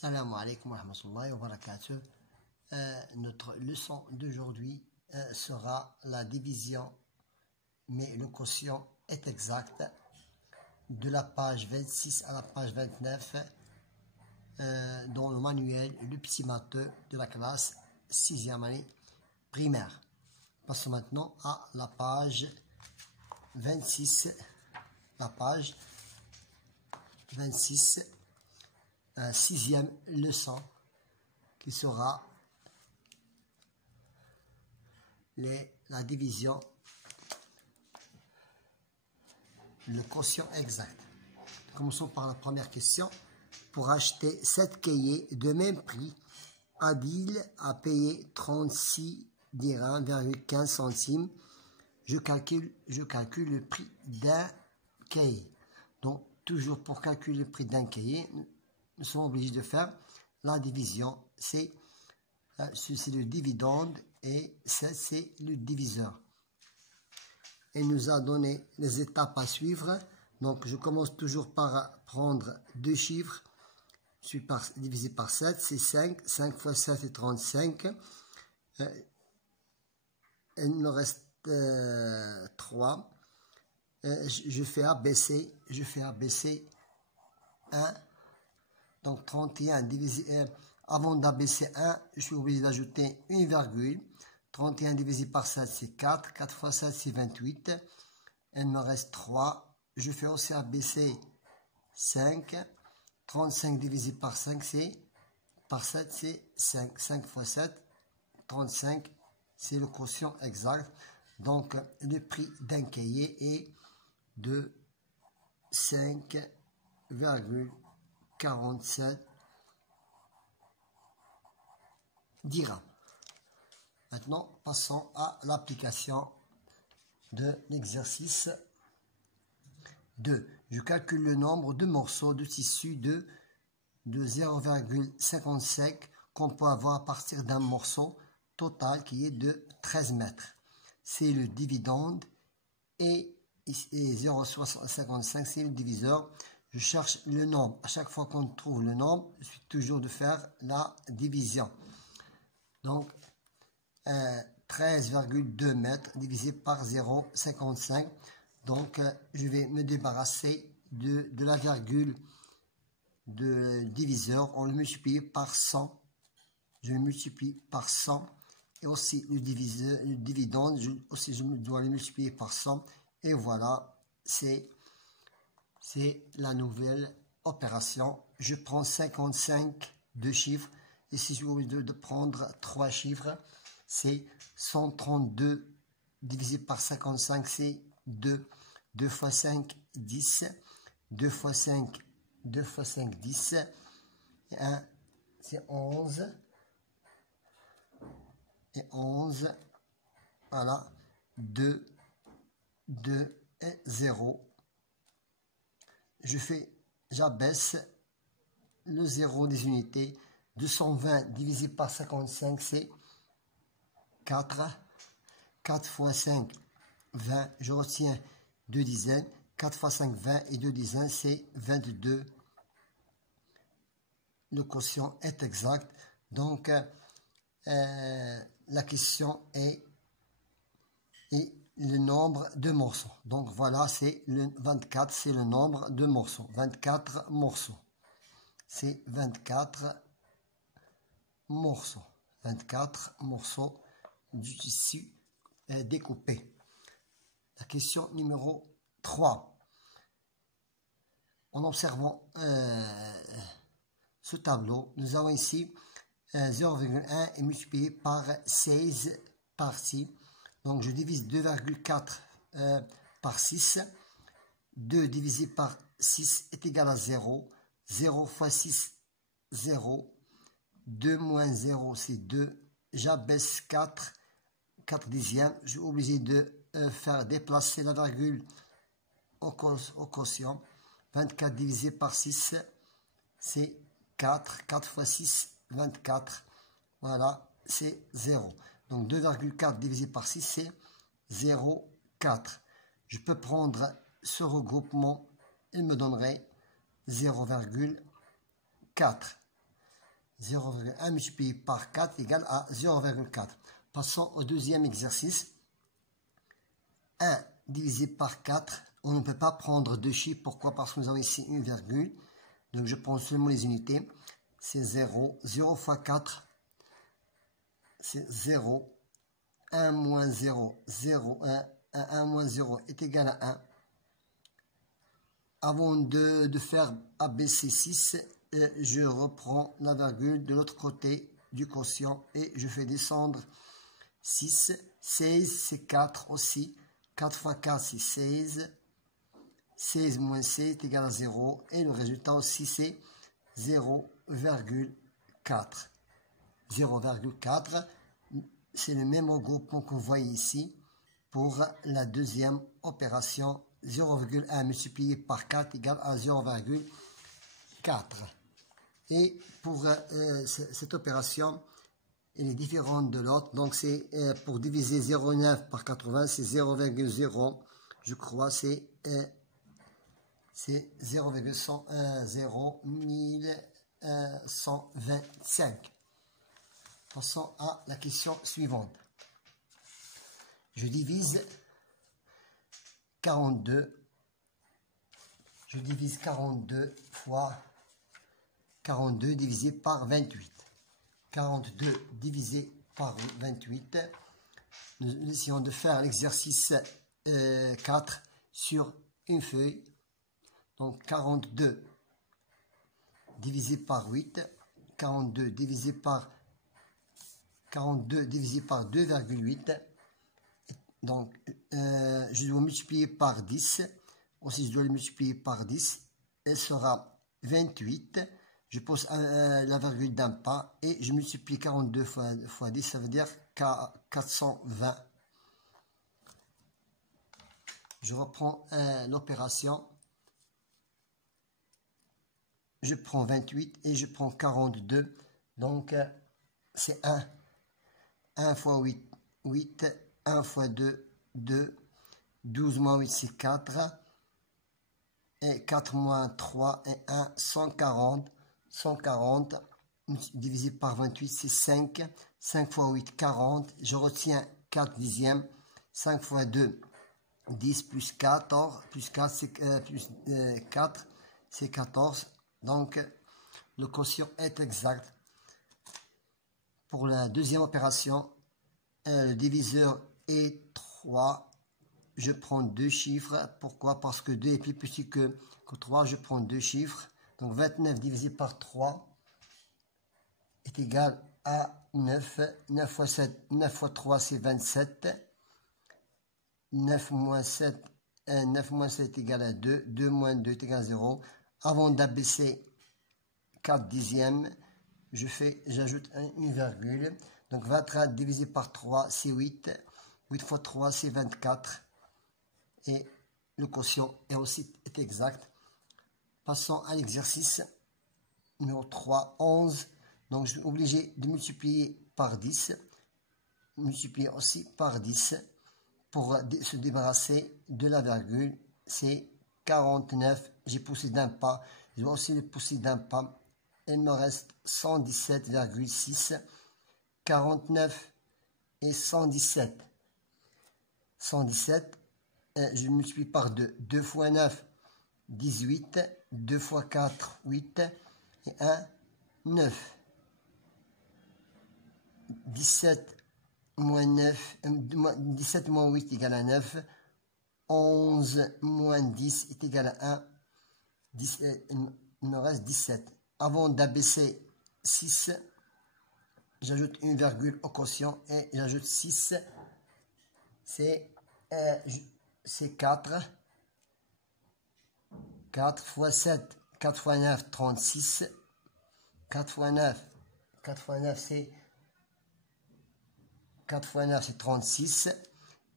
Salam alaikum wa rahmatullahi wa barakatuh. Notre leçon d'aujourd'hui sera la division, mais le quotient est exact, de la page 26 à la page 29 dans le manuel Le Petit Matheux de la classe 6e année primaire. Passons maintenant à la page 26, la page 26, 6e leçon qui sera la division, le quotient exact. Commençons par la première question. Pour acheter 7 cahiers de même prix, Adil a payé 36 dirhams,15 centimes. Je calcule le prix d'un cahier. Donc, toujours pour calculer le prix d'un cahier, nous sommes obligés de faire la division. C'est le dividende et c'est le diviseur. Il nous a donné les étapes à suivre. Donc, je commence toujours par prendre deux chiffres. Divisé par 7, c'est 5. 5 fois 7 est 35. Il me reste 3. Je fais abaisser 1. Donc 31 divisé 1. Avant d'abaisser 1, je suis obligé d'ajouter une virgule. 31 divisé par 7, c'est 4. 4 fois 7, c'est 28. Il me reste 3. Je fais aussi abaisser 5. 35 divisé par 5, par 7, c'est 5. 5 fois 7, 35, c'est le quotient exact. Donc, le prix d'un cahier est de 5,47 dirhams. Maintenant, passons à l'application de l'exercice 2. Je calcule le nombre de morceaux de tissu de 0,55 qu'on peut avoir à partir d'un morceau total qui est de 13 mètres. C'est le dividende et 0,55 c'est le diviseur. Je cherche le nombre. À chaque fois qu'on trouve le nombre, je suis toujours de faire la division. Donc, 13,2 mètres divisé par 0,55. Donc, je vais me débarrasser de la virgule de diviseur. On le multiplie par 100. Je le multiplie par 100. Et aussi le dividende, je dois le multiplier par 100. Et voilà, c'est la nouvelle opération. Je prends 55 deux chiffres. Et si je veux de prendre 3 chiffres, c'est 132 divisé par 55, c'est 2. 2 fois 5, 10. 2 fois 5, 10. Et 1, c'est 11. Et 11. Voilà. 2 et 0. J'abaisse le 0 des unités. 220 divisé par 55, c'est 4. 4 fois 5, 20. Je retiens 2 dizaines. 4 fois 5, 20 et 2 dizaines, c'est 22. Le quotient est exact. Donc, la question est le nombre de morceaux. Donc, voilà, c'est le 24, c'est le nombre de morceaux. 24 morceaux. C'est 24 morceaux. 24 morceaux du tissu découpé. La question numéro 3. En observant ce tableau, nous avons ici 0,1 est multiplié par 16 parties. Donc, je divise 2,4 par 6. 2 divisé par 6 est égal à 0. 0 fois 6, 0. 2 moins 0, c'est 2. J'abaisse 4 dixièmes. Je suis obligé de faire déplacer la virgule au quotient. 24 divisé par 6, c'est 4. 4 fois 6, 24. Voilà, c'est 0. Donc 2,4 divisé par 6, c'est 0,4. Je peux prendre ce regroupement, il me donnerait 0,4. 0,1 multiplié par 4 égale à 0,4. Passons au deuxième exercice. 1 divisé par 4. On ne peut pas prendre deux chiffres. Pourquoi? Parce que nous avons ici une virgule. Donc je prends seulement les unités. C'est 0. 0 fois 4, c'est 0. 1 moins 0, 0, 1. 1 moins 0 est égal à 1. Avant de faire abaisser 6, je reprends la virgule de l'autre côté du quotient et je fais descendre 6. 16, c'est 4 aussi. 4 fois 4, c'est 16. 16 moins 16 est égal à 0. Et le résultat aussi, c'est 0,4. 0,4, c'est le même regroupement qu'on voit ici pour la deuxième opération. 0,1 multiplié par 4 égale à 0,4. Et pour cette opération, elle est différente de l'autre. Donc, c'est pour diviser 0,9 par 80, c'est 0,0. Je crois c'est 0,1125. Passons à la question suivante. Je divise 42. Je divise 42 fois 42 divisé par 28. 42 divisé par 28. Nous essayons de faire l'exercice 4 sur une feuille. Donc 42 divisé par 8. 42 divisé par 2,8. Donc, je dois multiplier par 10. Aussi, je dois le multiplier par 10. Elle sera 28. Je pose la virgule d'un pas et je multiplie 42 fois 10. Ça veut dire 420. Je reprends l'opération. Je prends 28 et je prends 42. Donc, c'est 1. 1 fois 8, 8. 1 fois 2, 2. 12 moins 8, c'est 4. Et 4 moins 3 et 1, 140. 140 divisé par 28, c'est 5. 5 fois 8, 40. Je retiens 4 dixièmes. 5 fois 2, 10 plus 14. Plus 4, c'est plus 4, c'est 14. Donc, le quotient est exact. Pour la deuxième opération, le diviseur est 3. Je prends deux chiffres. Pourquoi? Parce que 2 est plus petit que 3. Je prends deux chiffres. Donc 29 divisé par 3 est égal à 9. 9 fois 7, 9 fois 3, c'est 27. 9 moins 7 est égal à 2. 2 moins 2 est égal à 0. Avant d'abaisser 4 dixièmes, j'ajoute une virgule. Donc 24 divisé par 3, c'est 8. 8 fois 3, c'est 24. Et le quotient est exact. Passons à l'exercice numéro 3, 11. Donc je suis obligé de multiplier par 10. Multiplier aussi par 10 pour se débarrasser de la virgule. C'est 49. J'ai poussé d'un pas. Je dois aussi le pousser d'un pas. Il me reste 117,6. 49 et 117. 117, je multiplie par 2. 2 fois 9, 18. 2 fois 4, 8. Et 1, 9. 17 moins 9, 17 moins 8 égale à 9. 11 moins 10 est égal à 1. 10, il me reste 17. Avant d'abaisser 6, j'ajoute une virgule au quotient et j'ajoute 6. C'est 4. 4 fois 7, 4 fois 9, 36. 4 fois 9, 4 fois 9, c'est 36.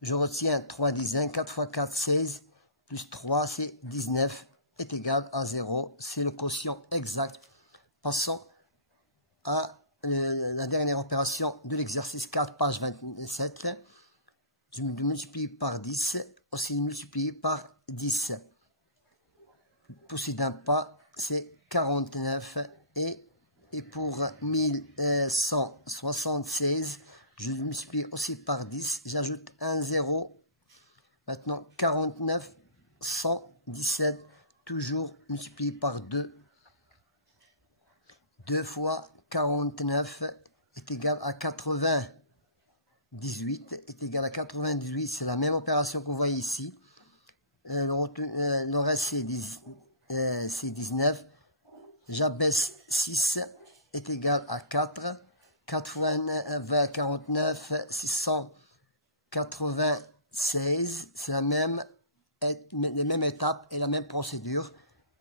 Je retiens 3 dizaines. 4 fois 4, 16. Plus 3, c'est 19. Est égal à 0. C'est le quotient exact. Passons à la dernière opération de l'exercice 4, page 27. Je multiplie par 10. Aussi multiplié par 10. Poussé d'un pas, c'est 49 et Et pour 1176, je multiplie aussi par 10. J'ajoute un 0. Maintenant, 49, 117, toujours multiplié par 2. 2 fois 49 est égal à 98. Est égal à 98. C'est la même opération que vous voyez ici. Le reste, c'est 19. J'abaisse 6 est égal à 4. 4 fois 49, 696. C'est les mêmes étapes et la même procédure.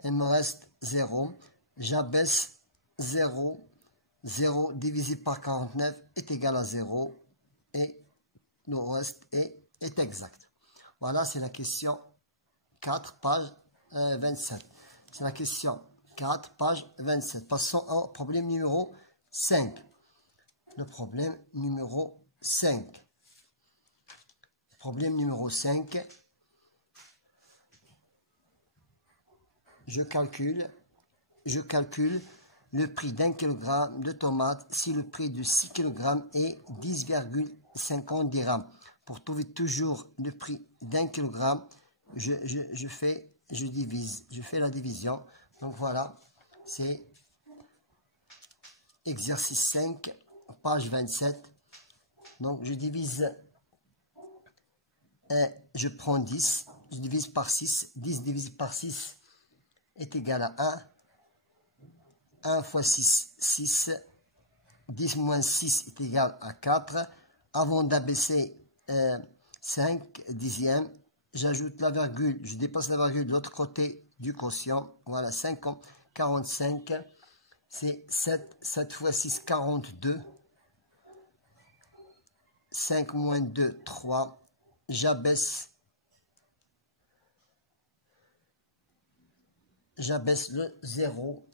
Il me reste 0. J'abaisse 0. 0 divisé par 49 est égal à 0. Et le reste est exact. Voilà, c'est la question 4, page 27. C'est la question 4, page 27. Passons au problème numéro 5. Le problème numéro 5. Problème numéro 5. Je calcule le prix d'un kilogramme de tomates si le prix de 6 kg est 10,50 dirhams. Pour trouver toujours le prix d'un kilogramme, je fais la division. Donc voilà, c'est exercice 5, page 27. Donc je divise, je prends 10, je divise par 6. 10 divisé par 6 est égal à 1. 1 fois 6, 6. 10 moins 6 est égal à 4. Avant d'abaisser 5 dixièmes, j'ajoute la virgule, je dépasse la virgule de l'autre côté du quotient. Voilà, 45, c'est 7. 7 fois 6, 42. 5 moins 2, 3. J'abaisse le 0.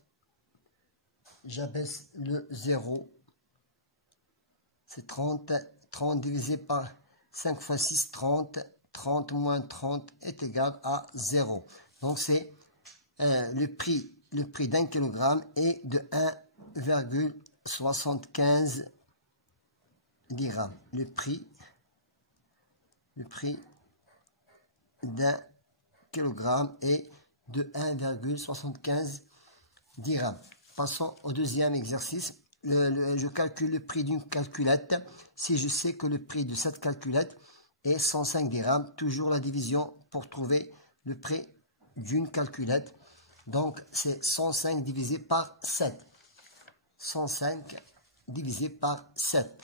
J'abaisse le 0. C'est 30. 30 divisé par 5 fois 6, 30. 30 moins 30 est égal à 0. Donc, c'est le prix d'un kilogramme est de 1,75 dirhams. Le prix d'un kilogramme est de 1,75 dirhams. Passons au deuxième exercice. Je calcule le prix d'une calculette. Si je sais que le prix de cette calculette est 105 dirhams, toujours la division pour trouver le prix d'une calculette. Donc, c'est 105 divisé par 7. 105 divisé par 7.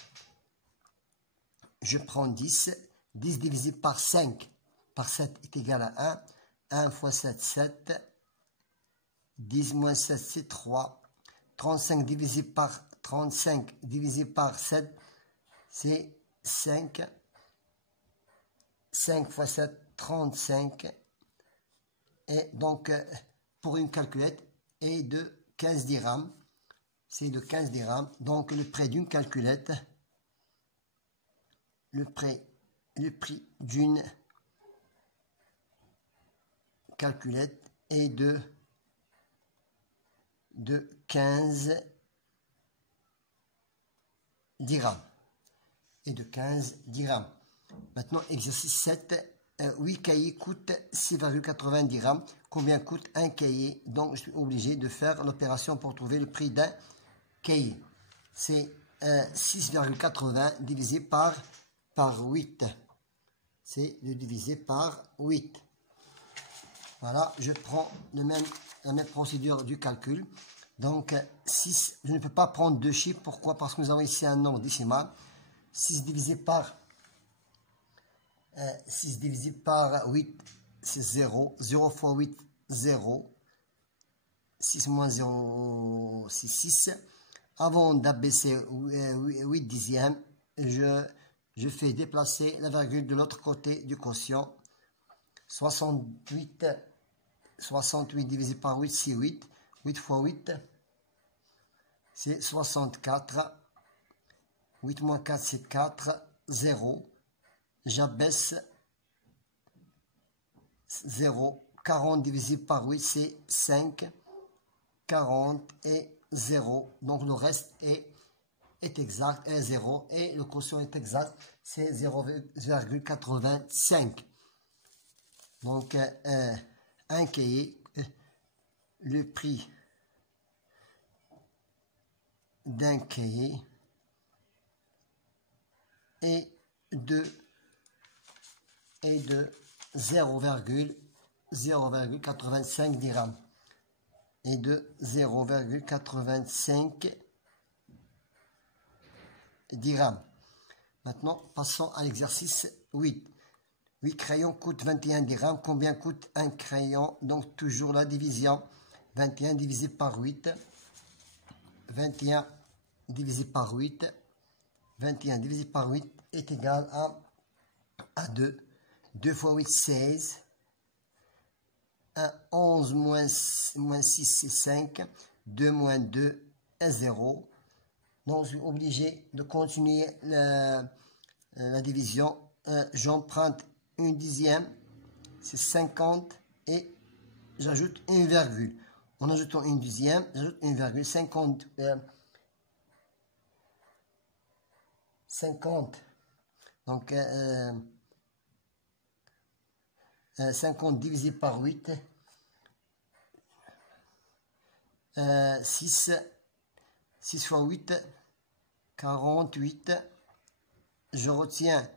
Je prends 10. 10 divisé par 5 par 7 est égal à 1. 1 fois 7, 7. 10 moins 7, c'est 3. 35 divisé par 7, c'est 5. 5 fois 7, 35. Et donc, pour une calculette, est de 15 dirhams. C'est de 15 dirhams. Donc, le prix d'une calculette, le prix d'une calculette est de 15 dirhams. Et de 15 dirhams. Maintenant, exercice 7. 8 cahiers coûtent 6,80 dirhams. Combien coûte un cahier? Donc, je suis obligé de faire l'opération pour trouver le prix d'un cahier. C'est 6,80 divisé par 8. C'est de diviser par 8. Voilà, je prends la même procédure du calcul. Donc, 6, je ne peux pas prendre deux chiffres. Pourquoi? Parce que nous avons ici un nombre décimal. 6 divisé par 8, c'est 0. 0 fois 8, 0. 6 moins 0, c'est 6. Avant d'abaisser 8 dixièmes, je fais déplacer la virgule de l'autre côté du quotient. 68 divisé par 8, c'est 8. 8 fois 8, c'est 64. 8 moins 4, c'est 4. 0. J'abaisse 0. 40 divisé par 8, c'est 5. 40 et 0. Donc le reste est exact, est 0. Et le quotient est exact, c'est 0,85. Donc un cahier, le prix d'un cahier est de 0,85 dirhams. Et de 0,85 dirhams. Maintenant, passons à l'exercice 8. 8 crayons coûtent 21 dirhams. Combien coûte un crayon? Donc, toujours la division. 21 divisé par 8. 21 divisé par 8. 21 divisé par 8 est égal à 2. 2 fois 8, 16. 1, 11 moins 6, c'est 5. 2 moins 2 est 0. Donc, je suis obligé de continuer la division. J'emprunte une dixième, c'est 50, et j'ajoute une virgule. En ajoutant une dixième, j'ajoute une virgule. 50. 50. Donc, 50 divisé par 8. 6 fois 8, 48. Je retiens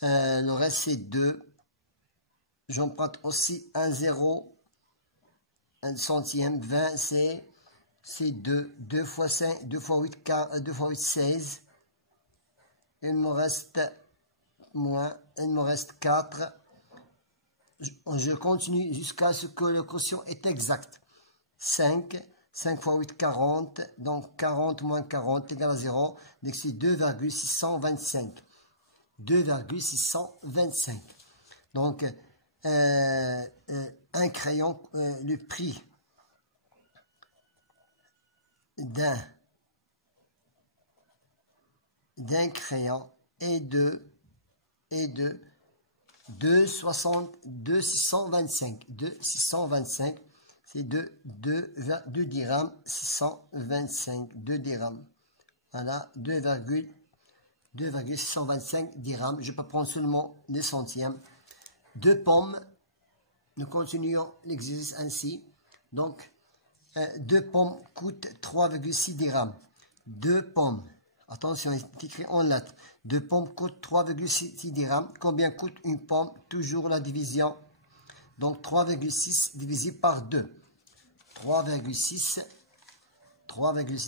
le reste, c'est 2. J'emprunte aussi un 0, un centième. 20, c'est 2. 2 fois 5, 2 fois 8, 2 fois 8, 16. Il me reste moins, il me reste 4. Je continue jusqu'à ce que le quotient est exact. 5. 5 fois 8, 40. Donc 40 moins 40 égale à 0. Donc c'est 2,625. 2,625. Donc un crayon, le prix d'un crayon est de 2,625. 2,625. C'est 2 dirhams, 625, 2 dirhams. Voilà, 2,625 dirhams. Je peux prendre seulement les centièmes. 2 pommes. Nous continuons l'exercice ainsi. Donc, 2 pommes coûtent 3,6 dirhams. 2 pommes. Attention, c'est écrit en lettres. 2 pommes coûtent 3,6 dirhams. Combien coûte une pomme? Toujours la division. Donc, 3,6 divisé par 2. 3,6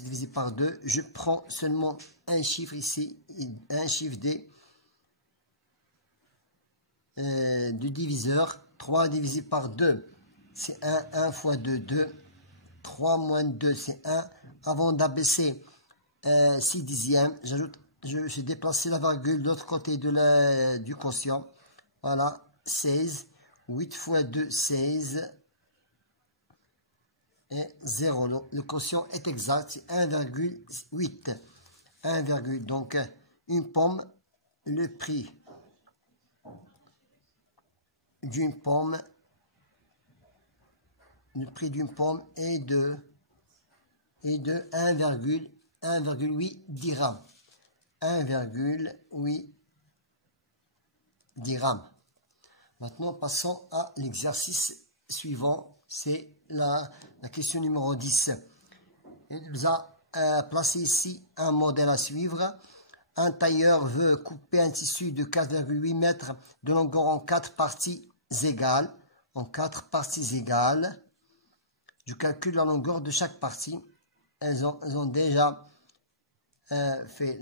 divisé par 2. Je prends seulement un chiffre ici, un chiffre du diviseur. 3 divisé par 2, c'est 1. 1 fois 2, 2. 3 moins 2, c'est 1. Avant d'abaisser 6 dixièmes, j'ai déplacé la virgule de l'autre côté du quotient. Voilà, 16. 8 fois 2, 16. Et 0. Le quotient est exact, c'est 1,8. 1, donc une pomme, le prix d'une pomme, est de 1,8 dirhams. 1,8 dirhams. Maintenant, passons à l'exercice suivant. C'est la question numéro 10. Il nous a placé ici un modèle à suivre. Un tailleur veut couper un tissu de 4,8 mètres de longueur en 4 parties égales. Je calcule la longueur de chaque partie. Elles ont déjà fait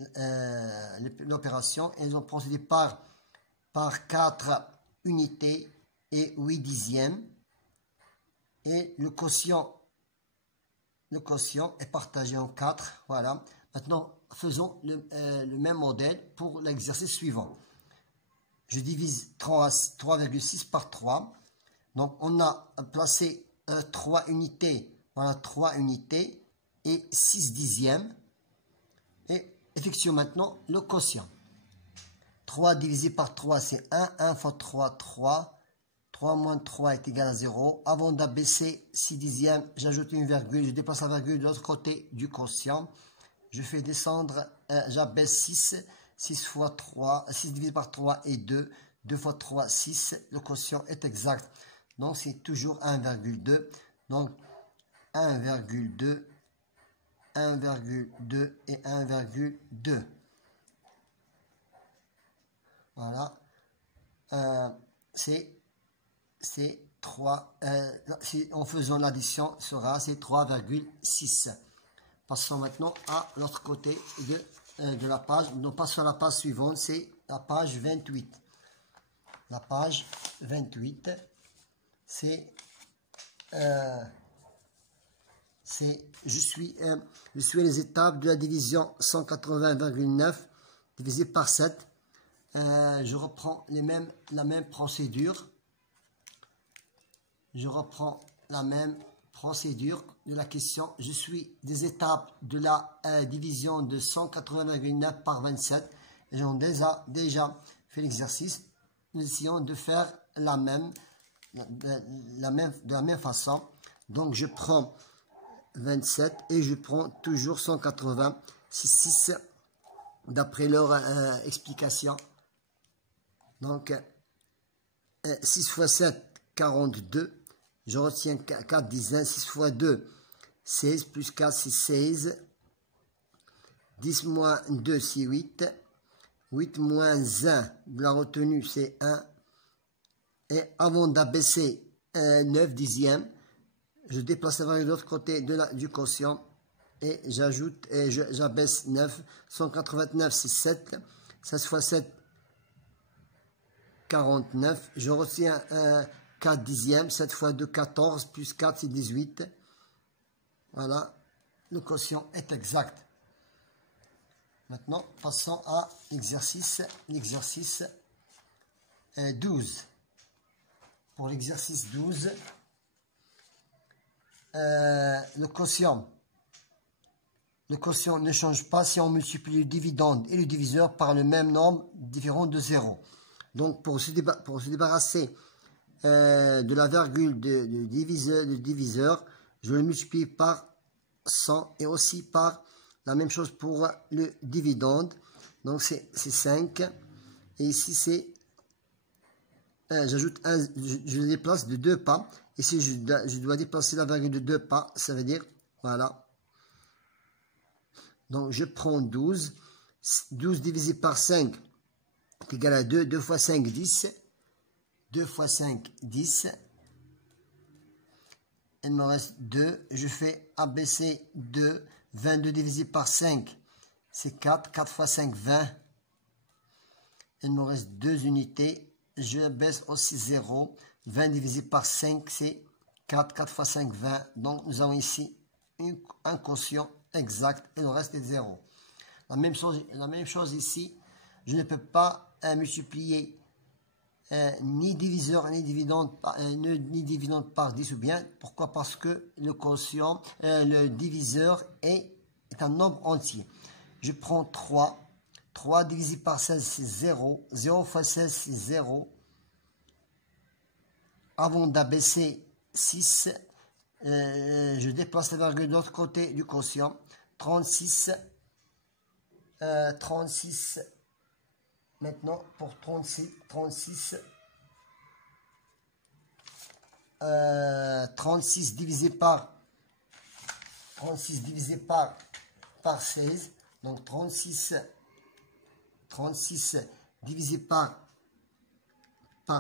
l'opération. Elles ont procédé par 4 unités et 8 dixièmes. Et le quotient est partagé en 4. Voilà. Maintenant, faisons le même modèle pour l'exercice suivant. Je divise 3,6 par 3. Donc, on a placé 3 unités. Voilà, 3 unités et 6 dixièmes. Et effectuons maintenant le quotient. 3 divisé par 3, c'est 1. 1 fois 3, 3. 3 moins 3 est égal à 0. Avant d'abaisser 6 dixièmes, j'ajoute une virgule. Je déplace la virgule de l'autre côté du quotient. Je fais descendre, j'abaisse 6. 6 fois 3, 6 divisé par 3 est 2. 2 fois 3, 6. Le quotient est exact. Donc, c'est toujours 1,2. Donc, 1,2, 1,2 et 1,2. Voilà. C'est 3. En faisant l'addition, c'est 3,6. Passons maintenant à l'autre côté de la page. Nous passons à la page suivante, c'est la page 28. La page 28, je suis les étapes de la division 180,9 divisé par 7. Je reprends la même procédure. Je reprends la même procédure de la question. Je suis des étapes de la division de 180,9 par 27. Et j'ai déjà fait l'exercice. Nous essayons de faire de la même façon. Donc, je prends 27 et je prends toujours 180. 6 d'après leur explication. Donc, 6 fois 7, 42. Je retiens 4 dizaines. 6 fois 2, 16. Plus 4, c'est 16. 10 moins 2, c'est 8. 8 moins 1 de la retenue, c'est 1. Et avant d'abaisser 9 dixièmes, je déplace la valeur de l'autre côté du quotient. Et j'ajoute, et j'abaisse 9. 189, c'est 7. 16 fois 7, 49. Je retiens 4 dixièmes. 7 fois 2, 14. Plus 4, c'est 18. Voilà. Le quotient est exact. Maintenant, passons à l'exercice 12. Pour l'exercice 12, le quotient ne change pas si on multiplie le dividende et le diviseur par le même nombre différent de 0. Donc, pour se débarrasser de la virgule de diviseur, je le multiplie par 100 et aussi par la même chose pour le dividende. Donc, c'est 5. Et ici, c'est... j'ajoute un... Je le déplace de 2 pas. Ici, je dois déplacer la virgule de 2 pas. Ça veut dire... Voilà. Donc, je prends 12. 12 divisé par 5 est égal à 2. 2 fois 5, 10. 2 fois 5, 10. Il me reste 2. Je fais abaisser 2. 22 divisé par 5, c'est 4. 4 fois 5, 20. Il me reste 2 unités. Je baisse aussi 0. 20 divisé par 5, c'est 4. 4 fois 5, 20. Donc, nous avons ici un quotient exact et le reste est 0. La même chose ici. Je ne peux pas multiplier ni diviseur ni dividende par 10 ou bien. Pourquoi? Parce que le quotient, le diviseur est un nombre entier. Je prends 3. 3 divisé par 16, c'est 0. 0 fois 16, c'est 0. Avant d'abaisser 6, je déplace la virgule de l'autre côté du quotient. 36. 36. Maintenant, pour 36 divisé par 16. Donc, 36 divisé par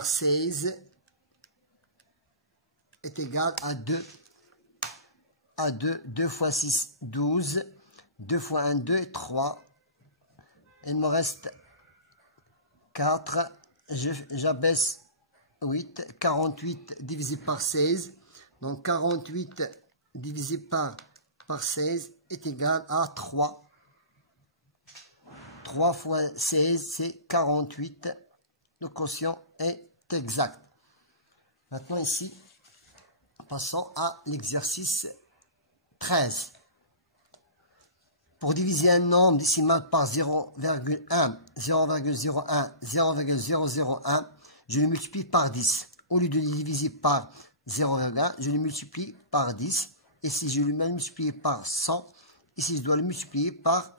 16 est égal à 2. 2 fois 6, 12. 2 fois 1, 2, 3. Il me reste 4, j'abaisse 8, 48 divisé par 16, donc 48 divisé par 16 est égal à 3. 3 fois 16, c'est 48. Le quotient est exact. Maintenant ici, passons à l'exercice 13. Pour diviser un nombre décimal par 0,1, 0,01, 0,001, je le multiplie par 10. au lieu de le diviser par 0,1, je le multiplie par 10. Et si je le multiplie par 100, ici je dois le multiplier par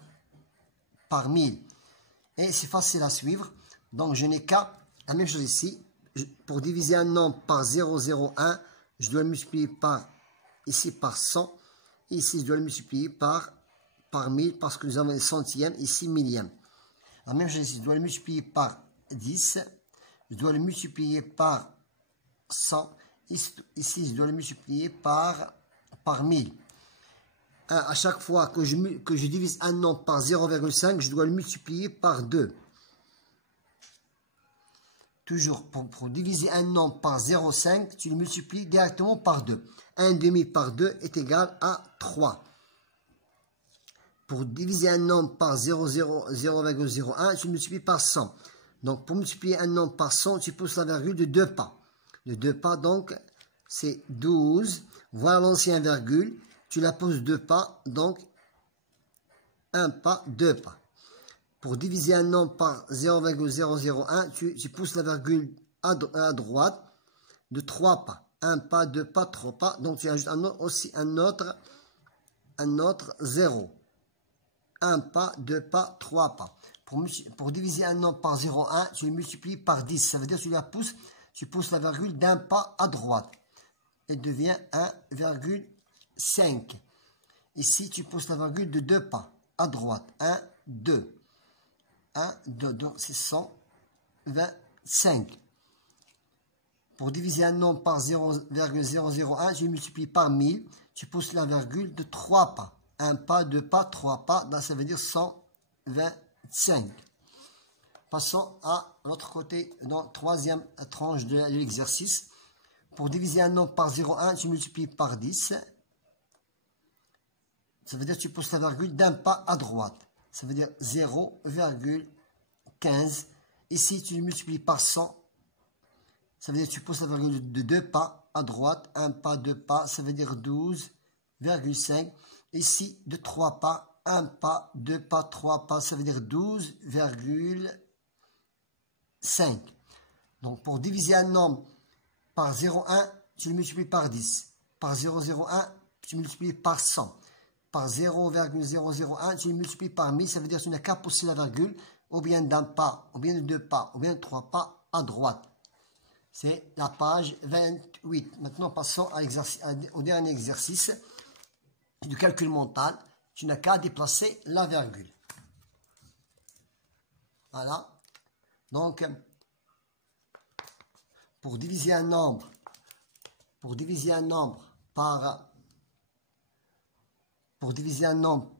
1000. Et c'est facile à suivre. Donc je n'ai qu'à, la même chose ici, pour diviser un nombre par 0,01, je dois le multiplier par, ici par 100. Ici je dois le multiplier par 1000 parce que nous avons les centièmes, ici millième. La même chose ici, je dois le multiplier par 10. Je dois le multiplier par 100. Ici, je dois le multiplier par 1000. À chaque fois que je divise un nombre par 0,5, je dois le multiplier par 2. Toujours, pour diviser un nombre par 0,5, tu le multiplies directement par 2. 1 demi par 2 est égal à 3. Pour diviser un nombre par 0,01, tu le multiplies par 100. Donc, pour multiplier un nombre par 100, tu pousses la virgule de 2 pas. De 2 pas, donc, c'est 12. Voilà l'ancien virgule. Tu la poses 2 pas, donc, 1 pas, 2 pas. Pour diviser un nombre par 0,001, tu pousses la virgule à droite de 3 pas. 1 pas, 2 pas, 3 pas. Donc, tu ajoutes aussi un autre 0. 1 pas, 2 pas, 3 pas. Pour diviser un nombre par 0,1, tu le multiplies par 10. Ça veut dire que tu pousses la virgule d'un pas à droite. Elle devient 1,5. Ici, tu pousses la virgule de 2 pas à droite. 1, 2. 1, 2, donc c'est 125. Pour diviser un nombre par 0,001, tu le multiplies par 1000. Tu pousses la virgule de 3 pas. 1 pas, 2 pas, 3 pas. Donc ça veut dire 125. Passons à l'autre côté, dans la troisième tranche de l'exercice. Pour diviser un nombre par 0,1, tu multiplies par 10. Ça veut dire que tu pousses la virgule d'un pas à droite. Ça veut dire 0,15. Ici, tu le multiplies par 100. Ça veut dire que tu pousses la virgule de 2 pas à droite. 1 pas, 2 pas. Ça veut dire 12,5. Ici, de 3 pas. 1 pas, 2 pas, 3 pas. Ça veut dire 12,5. Donc, pour diviser un nombre par 0,1, tu le multiplies par 10. Par 0,01, tu multiplies par 100. Par 0,001, tu le multiplies par 1000. Ça veut dire que tu n'as qu'à pousser la virgule ou bien d'un pas, ou bien de 2 pas, ou bien de 3 pas à droite. C'est la page 28. Maintenant, passons au dernier exercice du calcul mental. Tu n'as qu'à déplacer la virgule. Voilà. Donc, pour diviser un nombre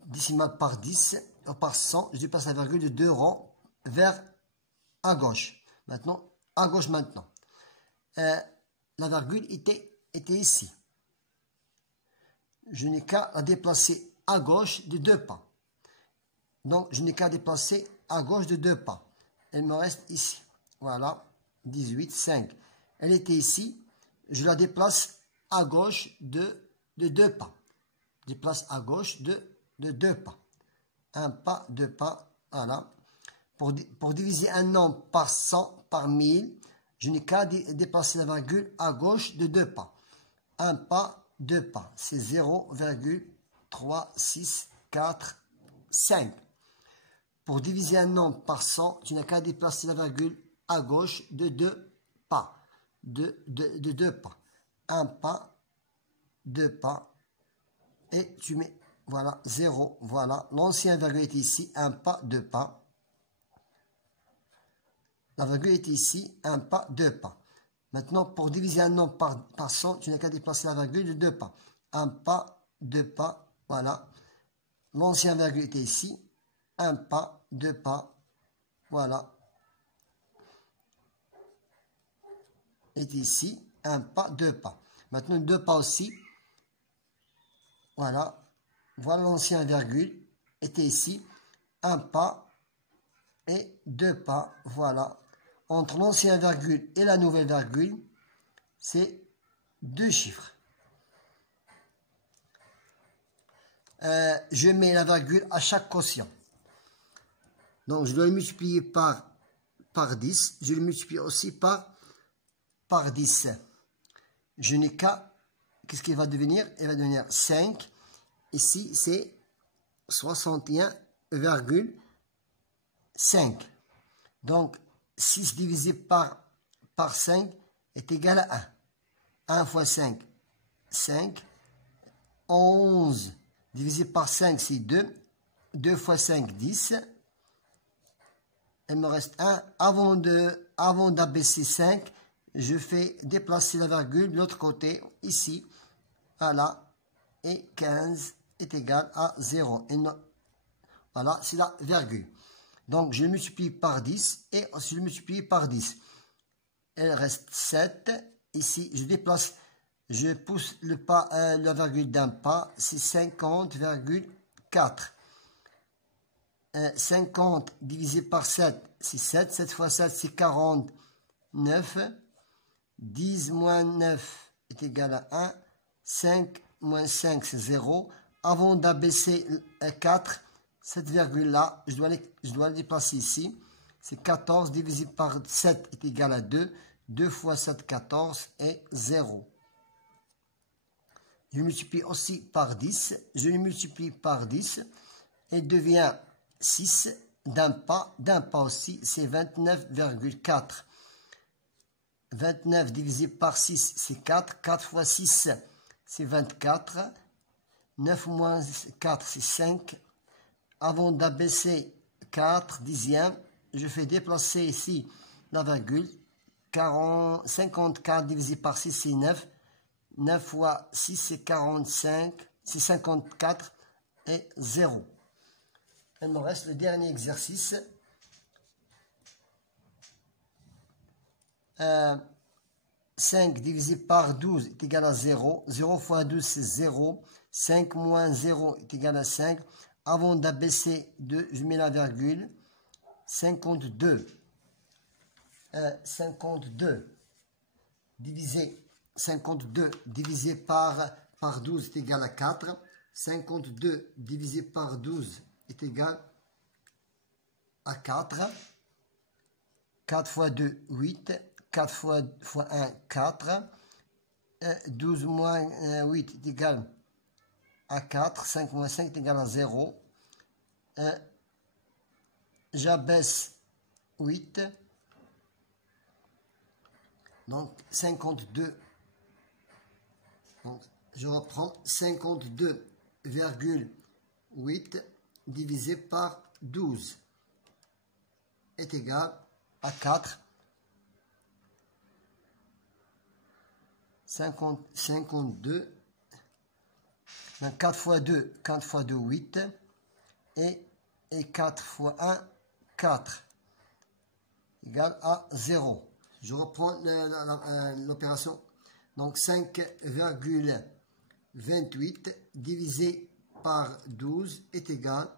décimal par 10, par 100, je déplace la virgule de 2 rangs vers à gauche. Maintenant, à gauche maintenant. La virgule était ici. Je n'ai qu'à la déplacer à gauche de 2 pas. Donc, je n'ai qu'à déplacer à gauche de 2 pas. Elle me reste ici. Voilà, 18, 5. Elle était ici. Je la déplace à gauche de 2 pas. Je déplace à gauche de 2 pas. 1 pas, 2 pas, voilà. Pour diviser un nombre par 100, par 1000, je n'ai qu'à déplacer la virgule à gauche de 2 pas. 1 pas, 2 pas. C'est 0,364,5. Pour diviser un nombre par 100, tu n'as qu'à déplacer la virgule à gauche de 2 pas. De 2 pas. 1 pas, 2 pas. Et tu mets, voilà, 0. Voilà, l'ancien virgule est ici. 1 pas, 2 pas. La virgule est ici, 1 pas, 2 pas. Maintenant, pour diviser un nombre par 100, tu n'as qu'à déplacer la virgule de 2 pas. 1 pas, 2 pas, voilà. L'ancien virgule était ici, 1 pas, 2 pas, voilà. Est ici, 1 pas, 2 pas. Maintenant, 2 pas aussi, voilà. Voilà l'ancien virgule, était ici, 1 pas et 2 pas, voilà. Entre l'ancien virgule et la nouvelle virgule, c'est 2 chiffres. Je mets la virgule à chaque quotient. Donc, je dois le multiplier par 10. Je le multiplie aussi par par 10, je n'ai qu'à, qu'est-ce qu'il va devenir? Il va devenir 5. Ici, c'est 61,5. Donc, 6 divisé par 5 est égal à 1. 1 fois 5, 5. 11 divisé par 5, c'est 2. 2 fois 5, 10. Il me reste 1. Avant d'abaisser 5, je fais déplacer la virgule de l'autre côté, ici, voilà, et 15 est égal à 0. Et non, voilà, c'est la virgule. Donc, je multiplie par 10 et je multiplie par 10. Il reste 7. Ici, je déplace, je pousse la virgule d'un pas, c'est 50,4. 50 divisé par 7, c'est 7. 7 fois 7, c'est 49. 10 moins 9 est égal à 1. 5 moins 5, c'est 0. Avant d'abaisser 4, cette virgule-là, je dois la déplacer ici. C'est 14 divisé par 7 est égal à 2. 2 fois 7, 14 et 0. Je multiplie aussi par 10. Je le multiplie par 10. Et devient 6 d'un pas aussi, c'est 29,4. 29 divisé par 6, c'est 4. 4 fois 6, c'est 24. 9 moins 4, c'est 5. Avant d'abaisser 4 dixièmes, je fais déplacer ici la virgule. 54 divisé par 6, c'est 9. 9 fois 6, c'est 45. C'est 54 et 0. Il me reste le dernier exercice. 5 divisé par 12 est égal à 0. 0 fois 12, c'est 0. 5 moins 0 est égal à 5. Avant d'abaisser 2, je mets la virgule. 52. 52 divisé par 12 est égal à 4. 52 divisé par 12 est égal à 4. 4 fois 2, 8. 4 fois 1, 4. 12 moins 8 est égal à 4. 5 moins 5 est égal à 0. J'abaisse 8. Donc 52. Donc, je reprends 52,8 divisé par 12 est égal à 4. 52. Donc 4 fois 2, 4 fois 2, 8. Et 4 fois 1, 4. Égal à 0. Je reprends l'opération. Donc 5,28 divisé par 12 est égal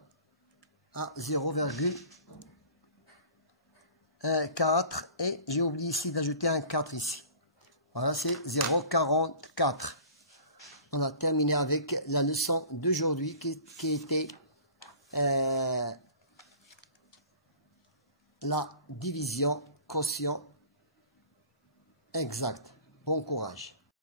à 0,4. Et j'ai oublié ici d'ajouter un 4 ici. Voilà, c'est 0,44. On a terminé avec la leçon d'aujourd'hui qui était la division quotient exact. Bon courage.